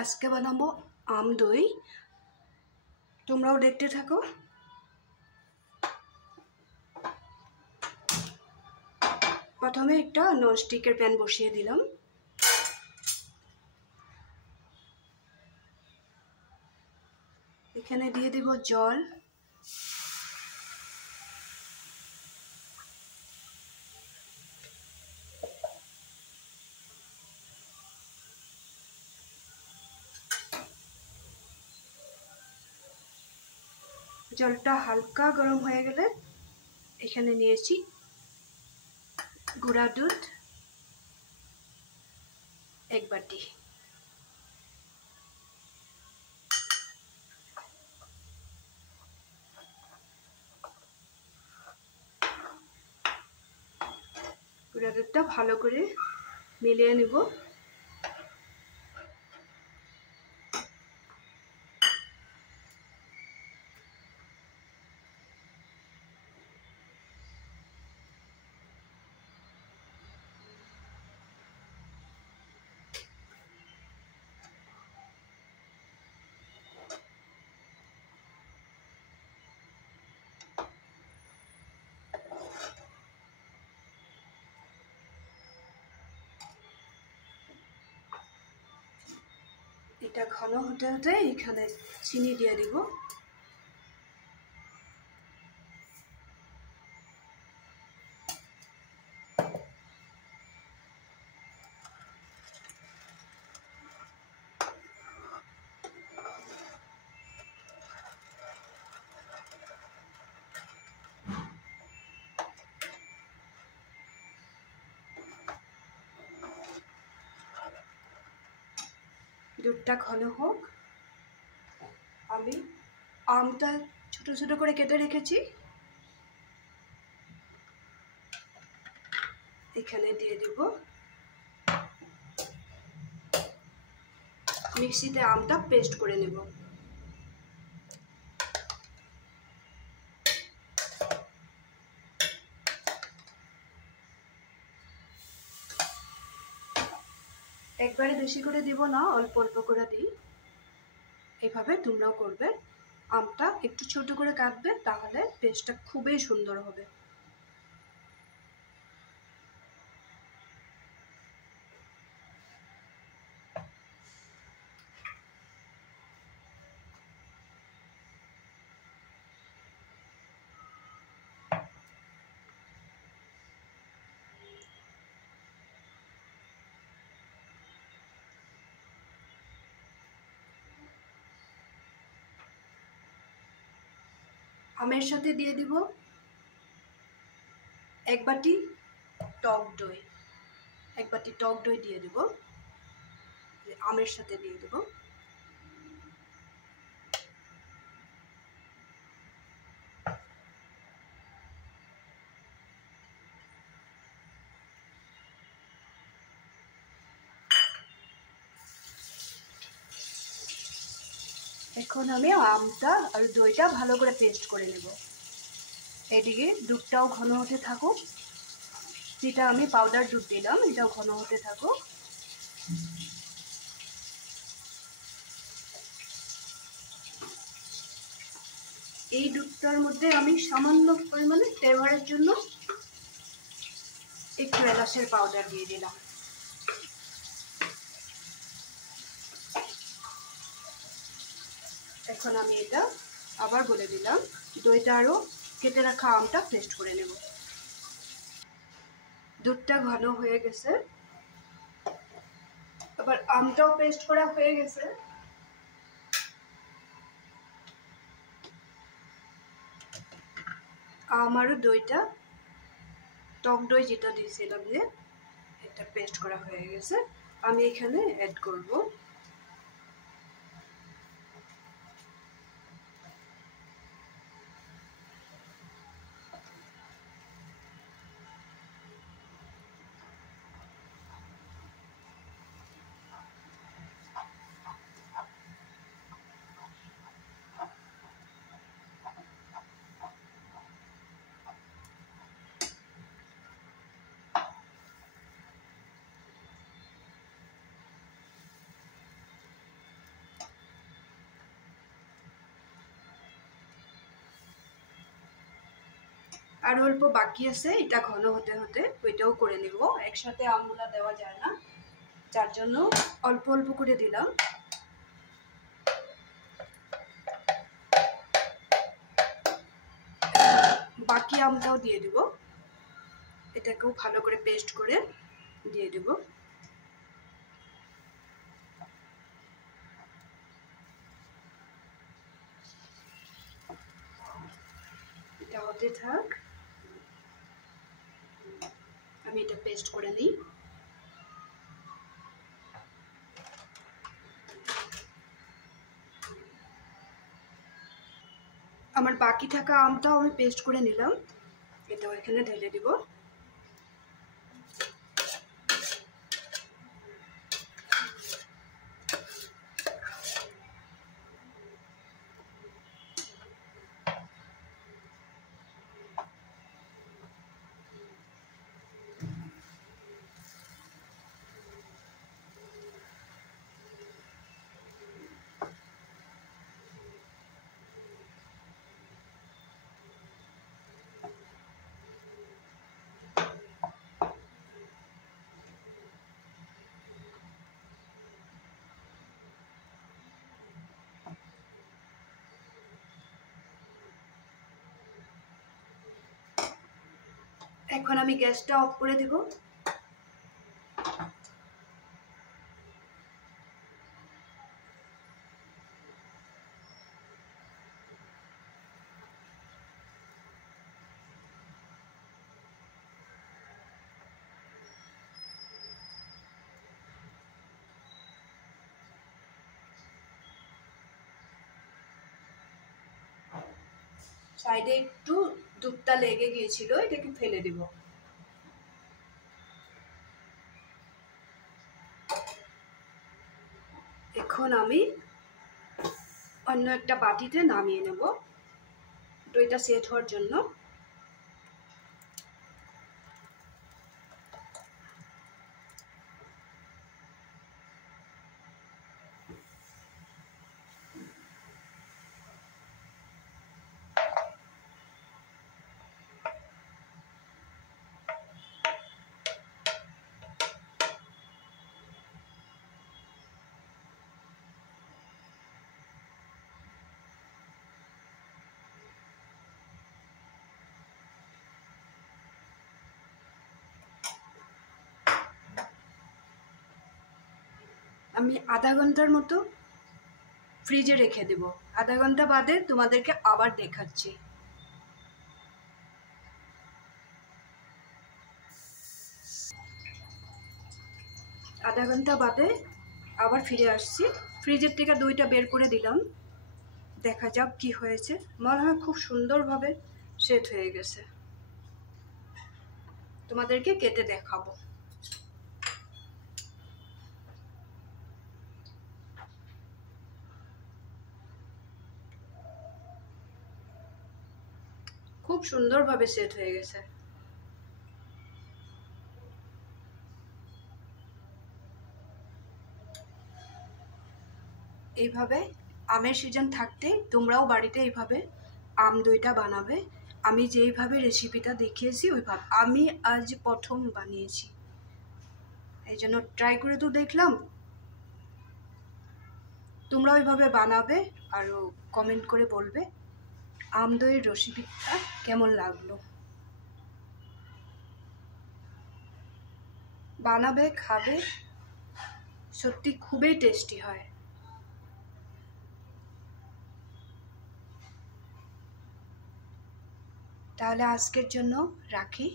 আজকে বানাবো আম দই। তোমরাও দেখতে থাকো। প্রথমে একটা ননস্টিকের প্যান বসিয়ে দিলাম। এখানে দিয়ে দেব জল, জলটা হালকা গরম হয়ে গেলে এখানে নিয়েছি গুঁড়া দুধ 1 বাটি। গুঁড়া দুধটা ভালো করে মিলিয়ে নেব। এটা ঘন হতে হতে এখানে চিনি দিয়ে দিব। দুধটা ঘন হোক। আমি আমটা ছোট ছোট করে কেটে রেখেছি, এখানে দিয়ে দেব। মিক্সিতে আমটা পেস্ট করে নেব। একবারে বেশি করে দিব না, অল্প অল্প করে দিই। এইভাবে তোমরাও করবে। আমটা একটু ছোট করে কাটবে, তাহলে পেস্টটা খুবই সুন্দর হবে। আমের সাথে দিয়ে দিব 1 বাটি টক দই। 1 বাটি টক দই দিয়ে দিব, আমের সাথে দিয়ে দিব। এখন আমি আমটা আর দইটা ভালো করে পেস্ট করে নেব। এদিকে দুধটাও ঘন হতে থাকুক। যেটা আমি পাউডার দুধ দিলাম, এটাও ঘন হতে থাকুক। এই দুধটার মধ্যে আমি সামান্য পরিমাণে ফ্লেভারের জন্য একটু এলাচের পাউডার দিয়ে দিলাম। এখন আমি এটা আবার বলে দিলাম, দইটা আরও কেটে রাখা আমটা পেস্ট করে নেব। দুধটা ঘন হয়ে গেছে, আবার আমটাও পেস্ট করা হয়ে গেছে। আমারও দইটা, টক দই যেটা দিয়েছিলাম যে, এটা পেস্ট করা হয়ে গেছে। আমি এখানে অ্যাড করব। আর অল্প বাকি আছে, এটা ঘন হতে হতে ওইটাও করে নিব। একসাথে আমগুলা দেওয়া যায় না, যার জন্য অল্প অল্প করে দিলাম। বাকি আমটাও দিয়ে দিব, এটাকেও ভালো করে পেস্ট করে দিয়ে দিব। এটা হতে থাক, আমি এটা পেস্ট করে নিই। আমার বাকি থাকা আমটাও আমি পেস্ট করে নিলাম, এটাও এখানে ঢেলে দিব। এখন আমি গ্যাসটা অফ করে দেব। সাইডে একটু দুধটা লেগে গিয়েছিল, এটাকে ফেলে দেব। এখন আমি অন্য একটা বাটিতে নামিয়ে নেব দইটা সেট হওয়ার জন্য। আমি আধা ঘন্টার মতো ফ্রিজে রেখে দেব। আধা ঘন্টা বাদে তোমাদেরকে আবার দেখাচ্ছি। আধা ঘন্টা বাদে আবার ফিরে আসছি। ফ্রিজের থেকে দইটা বের করে দিলাম, দেখা যাক কি হয়েছে। মনে হয় খুব সুন্দরভাবে সেট হয়ে গেছে, তোমাদেরকে কেটে দেখাবো। খুব সুন্দরভাবে সেট হয়ে গেছে। এইভাবে আমের সিজন থাকতে তোমরাও বাড়িতে এইভাবে আম দইটা বানাবে। আমি যেইভাবে রেসিপিটা দেখিয়েছি ওইভাবে আমি আজ প্রথম বানিয়েছি, এই জন্য ট্রাই করে তো দেখলাম। তোমরা ওইভাবে বানাবে আর কমেন্ট করে বলবে আম দইয়ের রেসিপিটা কেমন লাগলো। বানাবে, খাবে, সত্যি খুবই টেস্টি হয়। তাহলে আজকের জন্য রাখি।